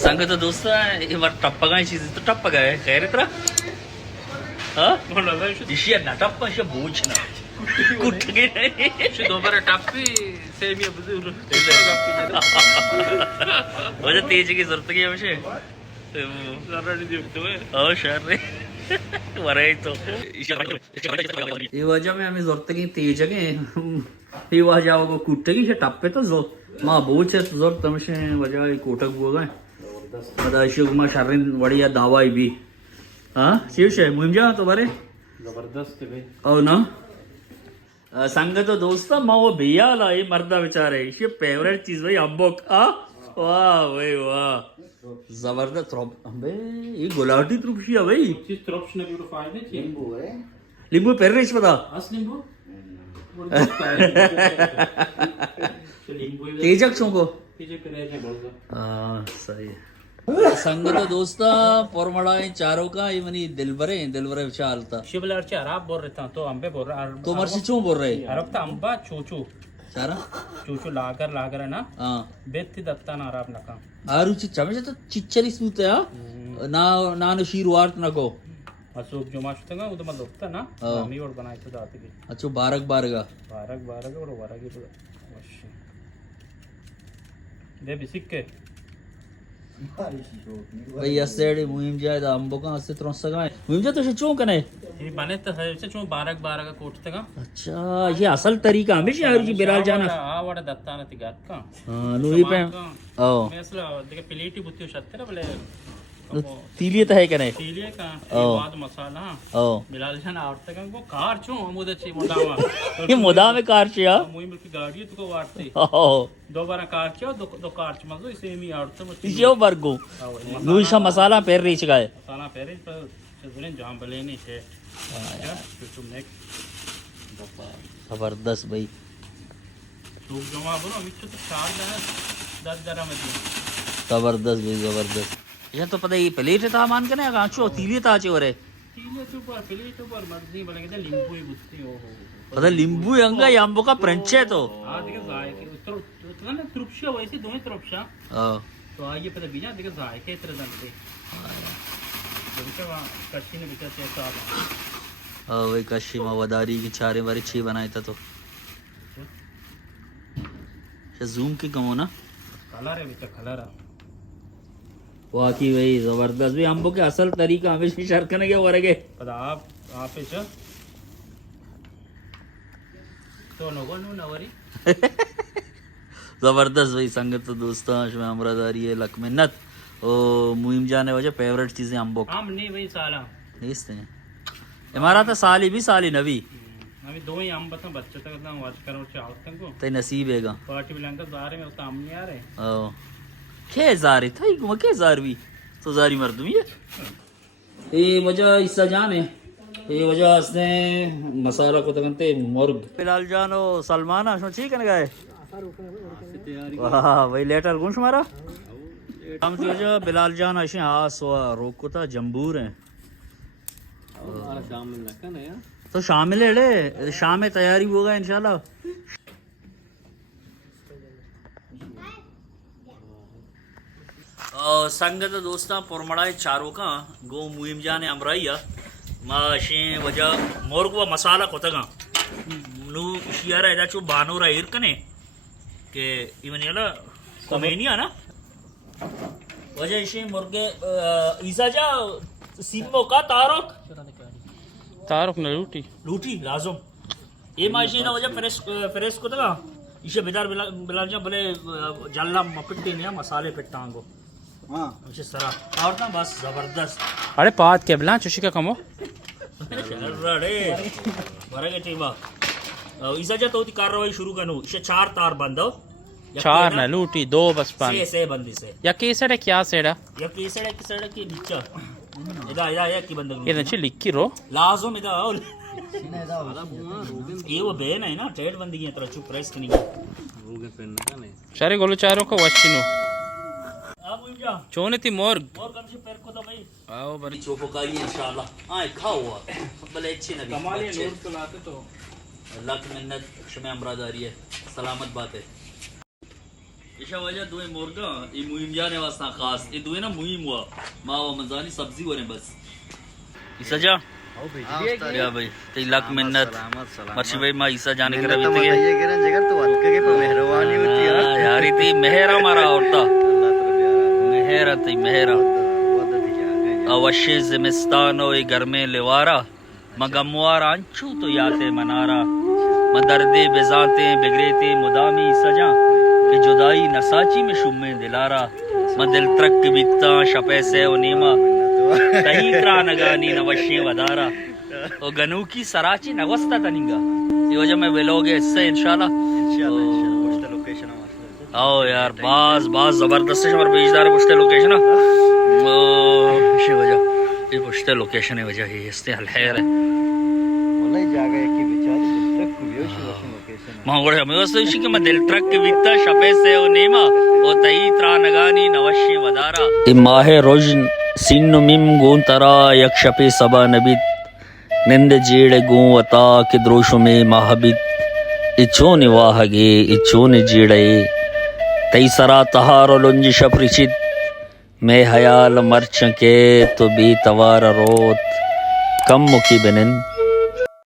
सांगतो दोस्त टप्पा काय चीज तो टप्पा काय खैर इतना इशी ना टप्पा इशी बोच ना कुठ गे दोबारा टप्पी सेमी वजह तेज की जरूरत की वशे शहर रे वरायचो ही वजह में आम्ही जोरत की तेज गे ही वजह वो कुठ की टप्पे तो जो मा बोच जोर तमशे वजह कोटक बुआ काय आता शिवकुमार शारीन वडिया दावा भी हाँ शिवशे मुंजा तो बरे जबरदस्त भाई ओ ना सांगतो दोस्त मा वो भैया आला ये मर्दा बेचारे ये फेवरेट चीज भाई अम्बोक वाह भाई वाह जबरदस्त अबे ये गुलाटी त्रुपशी है भाई चीज त्रप्स ने भी फायदे लिंबू है लिंबू पेररेच पता अस लिंबू तेजक चोको तेजक करे बोलतो हाँ सही है संगत दोस्त पोरमड़ा चारों का ये मनी दिलबरे विचारता शिवलर चे अरब बोल रहा तो अंबे बोल रहा तो मर्सी क्यों बोल रहे अरब तो अंबा चूचू चारा चूचू लागर है ना हाँ बेत्ती दत्ता ना अरब नका आरुचि चमेशा तो चिच्चरी सूते ना नानु शीरुआर्त नको अशोक जो माचतेगा वो तो मतलब होता ना मी और बनाए तो जाते भी अच्छा बारक बारगा बारक और बारक ही तो दे बिसिक के भाई असेडी मुहिम जाय दा अंबो का असे त्रोस सगा मुहिम जा तो चों कने ये बने तो है से चो बारक का कोटते का अच्छा ये असल तरीका हमेशा आरुचि बिराल जाना आ वडा दत्ता ना तिगात का हां नुई पे ओ मैं असला देखे प्लेटी बुत्ती शत्ते ना बोले तीलिए तो है कने तीलिए का बाद मसाला ओ बिलाल जान आवते का वो कार चो अमुदे ची मोदावा ये मोदा में कार छिया मुहिम की गाड़ी तो को वाटती ओ दोबारा कार च दो कार च मजो इसे मी आवते मत यो बर्गो नुईशा मसाला पेर रीच गए मसाला पेरे पर चुने जाम बले नहीं थे तुम नेक्स्ट जबरदस्त भाई तो जमा बोलो अभी तो 4 10 दरा में जबरदस्त भाई जबरदस्त ये तो पता ही प्लेट था मान के ना आंचो तीली था आचे ओरे तीले तो पर प्लेट पर मर्जी बोले के नींबू ही बुझती हो पता नींबू अंगा यांबो का फ्रेंच है तो हां देखो जायके उतना ना त्रुप्शिया वैसे दोनों त्रुप्शिया तो आगे पता बिना देखो जायके इतने दंते देखो वहां कच्ची ने बिचा से साहब वही कशी में वदारी की चारे बारी छी बनाया था तो जूम की कमो ना कलर है बिचा कलर वाकई भाई जबरदस्त भाई अंबो के असल तरीका हमेशा शर्त करने के वरगे पता आप इच तो नो नवरी जबरदस्त भाई संगत तो दोस्तों में अमरादारी है लक मिन्नत ओ मुहिम जाने वजह फेवरेट चीजें अंबो हम नहीं भाई साला इसते हमारा तो साली भी साली नवी अभी दो ही आम बता बच्चे तक ना वाच करो चाहत तक को ते नसीब हैगा पार्टी बिलंका जारे में उसका आम नहीं आ रहे ओ के जारी था इको के जारवी तो जारी मर्दम ये वजह इस्सा जान है ये वजह इसने मसाला को तकनते मुर्ग बिलाल जानो सलमान आशो ठीक है गए वाह भाई लेटर गुंश मारा हम जो वजह बिलाल जान आशे हां सो रोको था जंबूर है शामिल ना का ना तो शामिल है ले शाम में तैयारी होगा इंशाल्लाह संगत दोस्ता पोरमड़ाए चारों का गो मुहिम जाने अमराइया माशे वजह मोर्ग व मसाला कोतगा नु शियारा एदा चो बानोरा इरकने के इवन याला कोमेनिया ना वजह इशे मुर्गे ईसा जा सिम्बो का तारक न लूटी लाजम ये माशे ना वजह फ्रेश कोतगा इशे बेदार बिलाल जा भले जल्ला मपिट्टी ने मसाले पिट्टांगो हाँ सरा और ना बस जबरदस्त अरे पात के बिला चुशी का कमो अरे बरगे टीमा इसा जा तो कार्रवाई शुरू कनु इसे 4 तार बंदो 4 ना लूटी 2 बस पान से बंदी से या केसड़ क्या सेड़ा या केसड़ की नीचा इदा की बंदग ये नची लिखी रो लाजम इदा ये वो बेन है ना ट्रेड बंदी की तरह चुप प्रेस नहीं होगे पेन का नहीं सारे गोलो चारों को वशिनो चोने थी मोर कम से पैर को तो भाई आओ बड़ी चोपो का ये इंशाल्लाह आए खाओ भले अच्छी नबी कमाल है नूर तो लाते तो अल्लाह की मिन्नत शमे अमरादारी है सलामत बात है इशा वजह दुए मुर्गा ये मुहिम जाने वास्ता खास ये दुए ना मुहिम हुआ माँ व मंजानी सब्जी वरे बस ईसा जा या भाई ते लाख मिन्नत मर्शी भाई माँ ईसा जाने के रवि ते ये गिरन जगह तो हल्के के पे मेहरबानी होती है यार इतनी मेहरा मारा औरता मेहरा ती मेहरा अवश्य जिमिस्तान ओ घर में लेवारा मगमवार अंचू तो याते मनारा मदर्दे बेजाते बिगड़ेते मुदामी सजा कि जुदाई नसाची में शुम्मे दिलारा मदिल त्रक बिकता शपे से ओ नीमा तही त्रा नगानी नवश्य वदारा ओ गनू की सराची नवस्ता तनिंगा ये वजह में वेलोगे इससे इंशाल्लाह आओ यार बाज बाज जबरदस्त है हमारे बीजदार पुष्टे लोकेशन ओ इसी वजह ये पुष्टे लोकेशन है वजह ये इससे अलहैर है वल्लाही जागा की बेचारी ट्रक को भी लोकेशन मांगोड़े हमें वस्तु इसी के मैं दिल ट्रक के बिकता शपे से ओ नेमा ओ तई त्रा नगानी नवश्य वदारा इमाहे रोजन सिन्नु मिम गोंतरा यक शपे सबा नबित निंद जीड़े गोवता के द्रोशु में महाबित इच्छो निवाहगे इच्छो ने जीड़े तई सरा तहार लुंज शपरिचित मैं हयाल मर्च के तो बी तवार रोत कम मुकी बिनिन